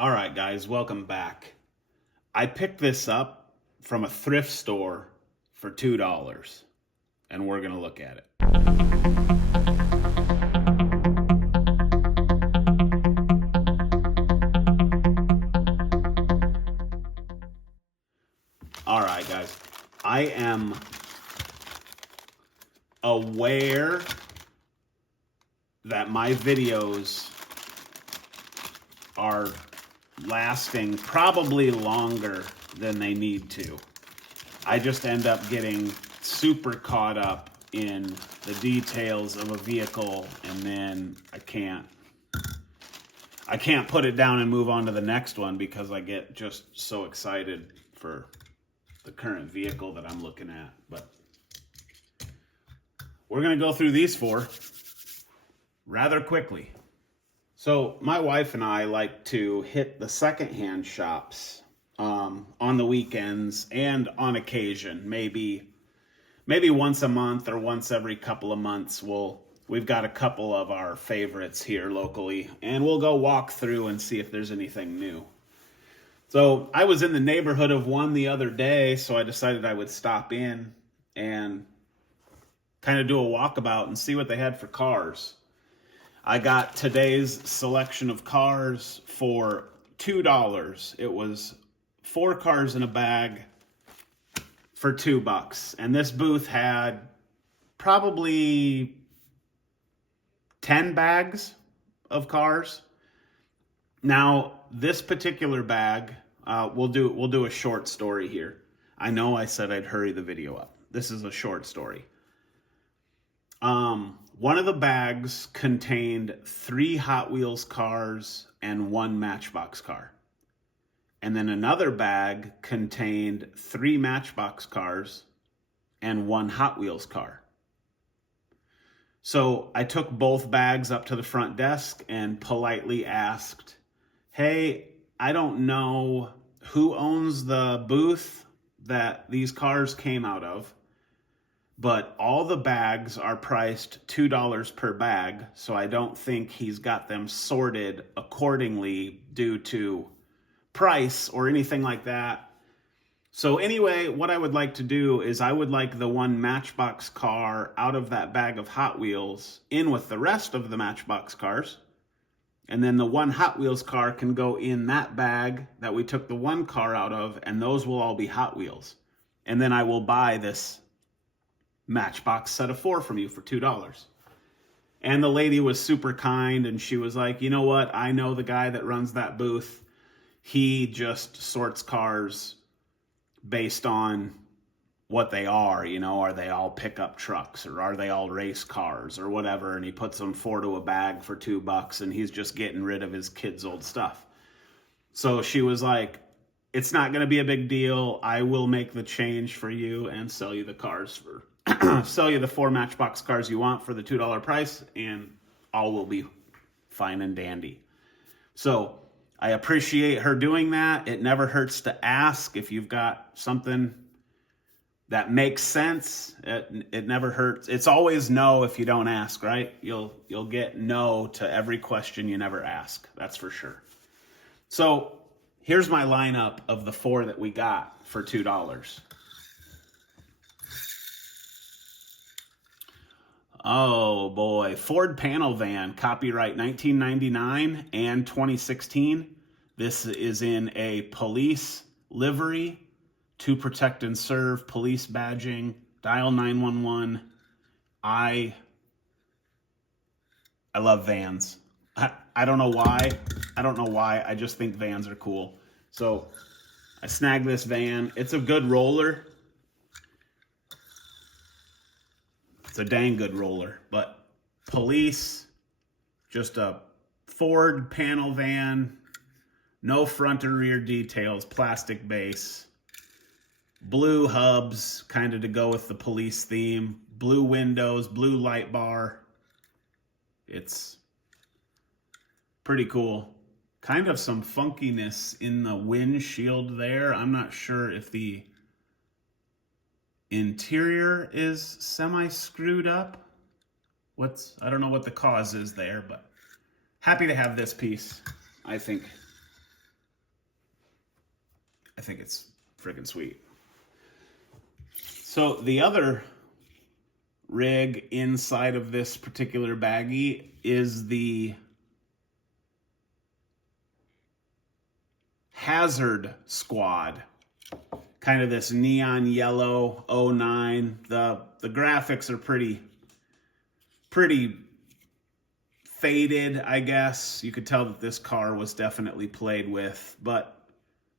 All right, guys, welcome back. I picked this up from a thrift store for $2, and we're going to look at it. All right, guys, I am aware that my videos are lasting probably longer than they need to. I just end up getting super caught up in the details of a vehicle, and then I can't put it down and move on to the next one because I get just so excited for the current vehicle that I'm looking at. But we're going to go through these four rather quickly. So my wife and I like to hit the secondhand shops on the weekends and on occasion, maybe once a month or once every couple of months. We've got a couple of our favorites here locally, and we'll go walk through and see if there's anything new. So I was in the neighborhood of one the other day, so I decided I would stop in and kind of do a walkabout and see what they had for cars. I got today's selection of cars for $2. It was 4 cars in a bag for $2. And this booth had probably 10 bags of cars. Now, this particular bag, we'll do a short story here. I know I said I'd hurry the video up. This is a short story. One of the bags contained 3 Hot Wheels cars and 1 Matchbox car. And then another bag contained 3 Matchbox cars and 1 Hot Wheels car. So I took both bags up to the front desk and politely asked, "Hey, I don't know who owns the booth that these cars came out of, but all the bags are priced $2 per bag, so I don't think he's got them sorted accordingly due to price or anything like that. So anyway, what I would like to do is I would like the 1 Matchbox car out of that bag of Hot Wheels in with the rest of the Matchbox cars. And then the 1 Hot Wheels car can go in that bag that we took the 1 car out of, and those will all be Hot Wheels. And then I will buy this Matchbox set of 4 from you for $2. And the lady was super kind, and she was like, "You know what? I know the guy that runs that booth. He just sorts cars based on what they are, are they all pickup trucks or are they all race cars or whatever, and he puts them 4 to a bag for $2, and he's just getting rid of his kids' old stuff." So she was like, "It's not going to be a big deal. I will make the change for you and sell you the cars for sell you the 4 Matchbox cars you want for the $2 price, and all will be fine and dandy." So I appreciate her doing that. It never hurts to ask if you've got something that makes sense. It never hurts. It's always no if you don't ask, right? You'll get no to every question you never ask. That's for sure. So here's my lineup of the 4 that we got for $2. Oh boy, Ford panel van, copyright 1999 and 2016. This is in a police livery, to protect and serve, police badging, dial 911. I love vans. I don't know why. I just think vans are cool. So I snagged this van. It's a good roller. It's a dang good roller, but police, just a Ford panel van, no front or rear details, plastic base, blue hubs, kind of to go with the police theme, blue windows, blue light bar. It's pretty cool. Kind of some funkiness in the windshield there. I'm not sure if the interior is semi-screwed up. I don't know what the cause is there, but happy to have this piece. I think think it's freaking sweet. So the other rig inside of this particular baggie is the Hazard Squad. Kind of this neon yellow 09. The graphics are pretty faded, I guess. You could tell that this car was definitely played with, but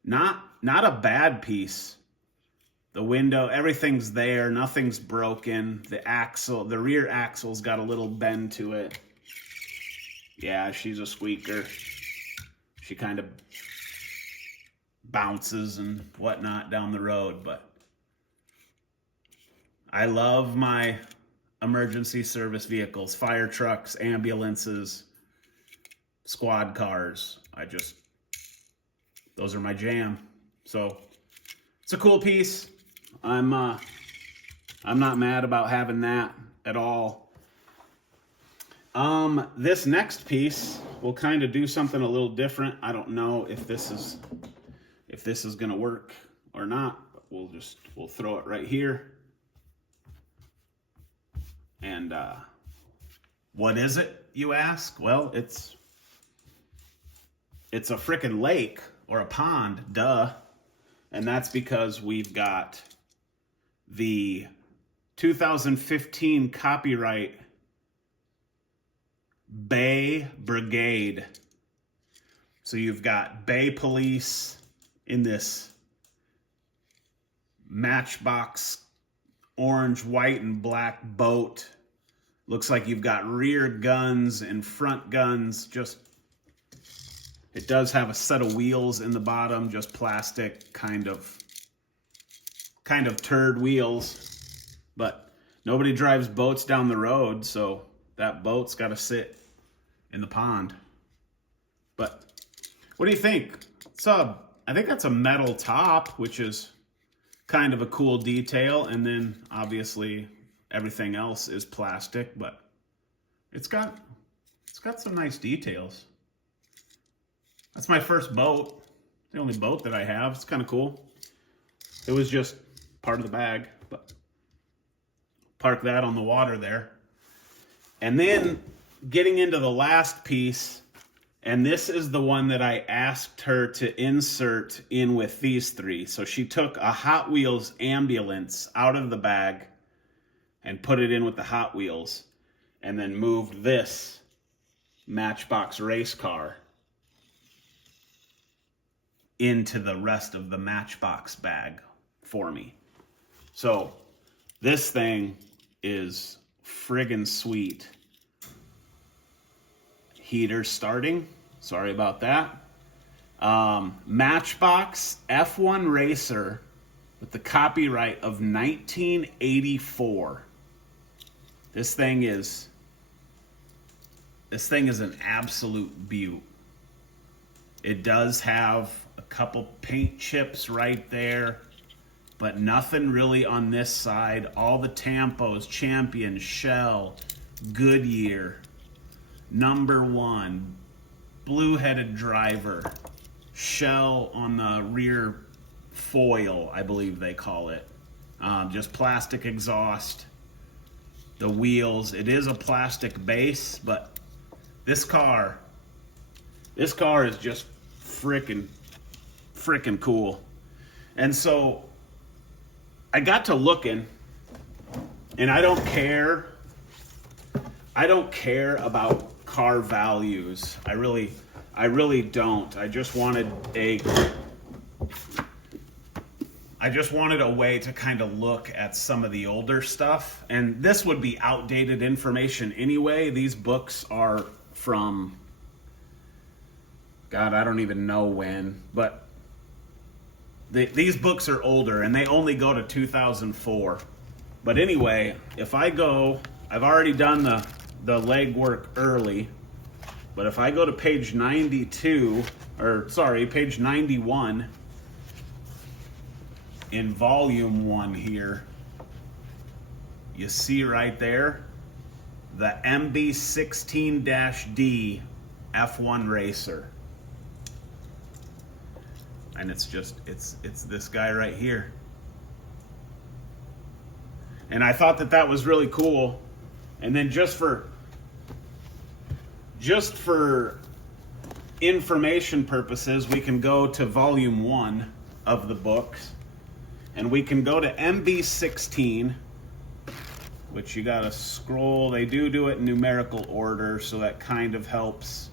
not a bad piece. The window, everything's there, nothing's broken. The rear axle's got a little bend to it. Yeah, she's a squeaker. She kind of bounces and whatnot down the road, but I love my emergency service vehicles, fire trucks, ambulances, squad cars. Those are my jam. So it's a cool piece. I'm not mad about having that at all. This next piece will kind of do something a little different. I don't know if this is gonna work or not, but we'll throw it right here. And what is it, you ask? Well, it's a frickin' lake or a pond, duh. And that's because we've got the 2015 copyright Bay Brigade. So you've got Bay Police in this Matchbox orange, white, and black boat. Looks like you've got rear guns and front guns. It does have a set of wheels in the bottom, just plastic, kind of turd wheels. But nobody drives boats down the road, so that boat's got to sit in the pond. But what do you think? I think that's a metal top, which is kind of a cool detail, and then obviously everything else is plastic, but it's got some nice details. That's my first boat, the only boat that I have. It's kind of cool. It was just part of the bag, but park that on the water there. And then getting into the last piece, and this is the one that I asked her to insert in with these three. So she took a Hot Wheels ambulance out of the bag and put it in with the Hot Wheels, and then moved this Matchbox race car into the rest of the Matchbox bag for me. So this thing is friggin' sweet. Heater starting, sorry about that. Matchbox F1 Racer with the copyright of 1984. This thing is an absolute beaut. It does have a couple paint chips right there, but nothing really on this side. All the tampos, Champion, Shell, Goodyear, Number One, blue-headed driver, Shell on the rear foil, I believe they call it. Just plastic exhaust. The wheels, it is a plastic base, but this car is just freaking cool. And so I got to looking, and I don't care about car values. I really don't. I just wanted a way to kind of look at some of the older stuff. And this would be outdated information anyway. These books are from, God, I don't even know when, but these books are older and they only go to 2004. But anyway, if I go, I've already done the legwork early, but if I go to page 91 in volume 1 here, you see right there the MB16-D F1 Racer. And it's this guy right here. And I thought that was really cool. And then just for information purposes, we can go to volume 1 of the books, and we can go to MB16, which you gotta scroll. They do it in numerical order, so that kind of helps.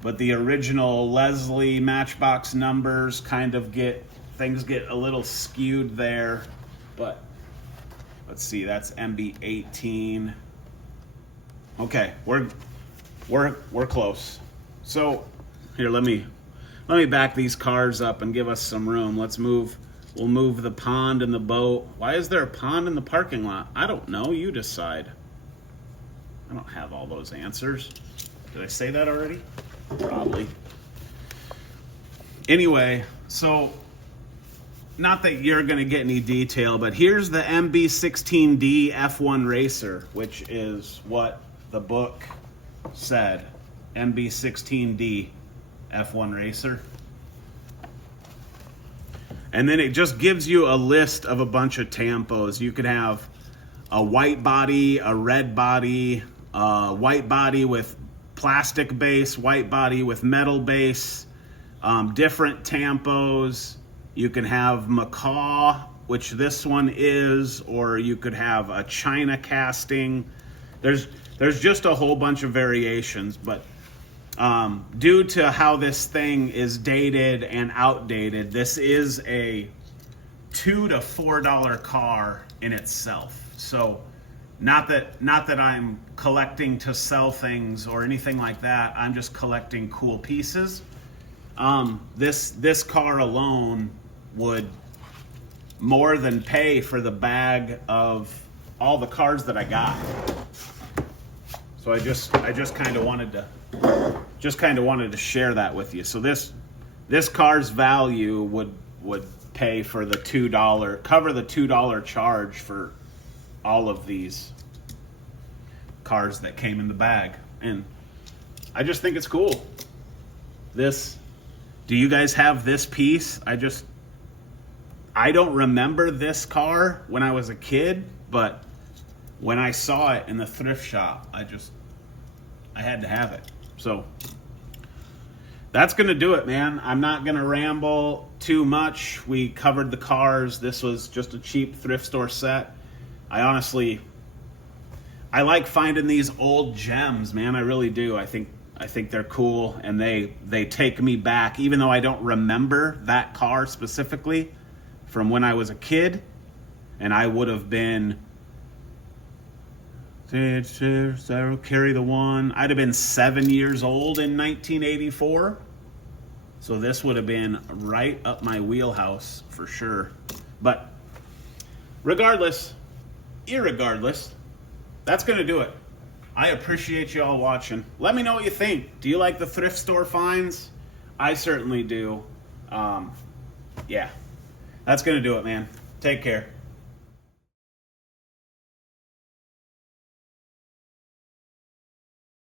But the original Leslie Matchbox numbers kind of things get a little skewed there. But let's see, that's MB18. Okay, we're close. So here, let me back these cars up and give us some room. We'll move the pond and the boat. Why is there a pond in the parking lot? I don't know, you decide. I don't have all those answers. Did I say that already? Probably. Anyway, so not that you're gonna get any detail, but here's the MB16D F1 Racer, which is what the book said. MB16D F1 Racer. And then it just gives you a list of a bunch of tampos. You could have a white body, a red body, white body with plastic base, white body with metal base, different tampos. You can have macaw, which this one is, or you could have a china casting. There's just a whole bunch of variations, but due to how this thing is dated and outdated, this is a $2 to $4 car in itself. So not that I'm collecting to sell things or anything like that. I'm just collecting cool pieces. This car alone would more than pay for the bag of all the cars that I got. So I just kind of wanted to share that with you. So this car's value would pay for the cover the $2 charge for all of these cars that came in the bag. And I just think it's cool. Do you guys have this piece? I don't remember this car when I was a kid, but when I saw it in the thrift shop, I had to have it. So that's gonna do it, man. I'm not gonna ramble too much. We covered the cars. This was just a cheap thrift store set. I like finding these old gems, man. I really do. I think they're cool, and they take me back, even though I don't remember that car specifically from when I was a kid, and I would have been carry the one. I'd have been 7 years old in 1984. So this would have been right up my wheelhouse for sure. But irregardless, that's going to do it. I appreciate you all watching. Let me know what you think. Do you like the thrift store finds? I certainly do. Yeah, that's going to do it, man. Take care.